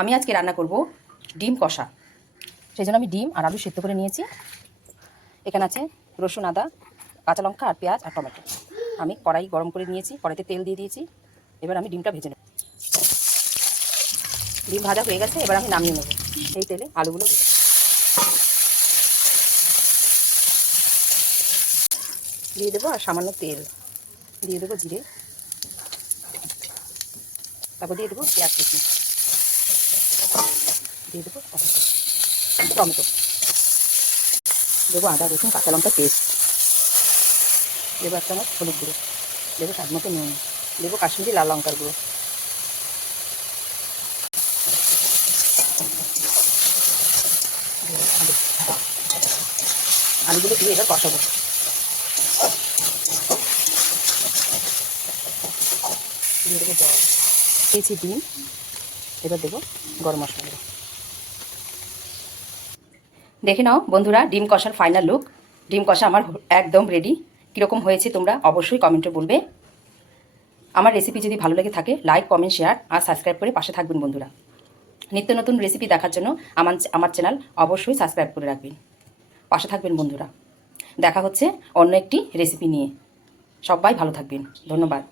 আমি আজকে রান্না করব ডিম কষা। সেই জন্য আমি ডিম আর আলু সিদ্ধ করে নিয়েছি। এখানে আছে রসুন, আদা, কাঁচা লঙ্কা আর পেঁয়াজ আর টমেটো। আমি কড়াই গরম করে নিয়েছি, কড়াইতে তেল দিয়ে দিয়েছি। এবার আমি ডিমটা ভেজে নেব। ডিম ভাজা হয়ে গেছে, এবার আমি নামিয়ে নেব। এই তেলে আলুগুলো ভেজে নেব। দিয়ে দেবো আর সামান্য তেল দিয়ে দেবো, জিরে, তারপর দিয়ে দেবো পেঁয়াজ কুচি, দিয়ে দেবো টমেটো, দেবো আদা রসুন কাঁচা লঙ্কা পেস্ট, দেবো 1 চামচ হলুদ গুঁড়ো, দেবো স্বাদ মতো নুন, দেবো কাশ্মীরি লাল লঙ্কার গুঁড়ো। আলুগুলো দিয়ে এবার কষাবো। দিয়ে দেবো জল, দিয়েছি ডিম, এবার দেবো গরম মশলা। দেখে নাও বন্ধুরা, ডিম কষার ফাইনাল লুক। ডিম কষা আমার একদম রেডি। কীরকম হয়েছে তোমরা অবশ্যই কমেন্টে বলবে। আমার রেসিপি যদি ভালো লেগে থাকে লাইক, কমেন্ট, শেয়ার আর সাবস্ক্রাইব করে পাশে থাকবেন বন্ধুরা। নিত্য নতুন রেসিপি দেখার জন্য আমার চ্যানেল অবশ্যই সাবস্ক্রাইব করে রাখবেন, পাশে থাকবেন বন্ধুরা। দেখা হচ্ছে অন্য একটি রেসিপি নিয়ে। সবাই ভালো থাকবেন, ধন্যবাদ।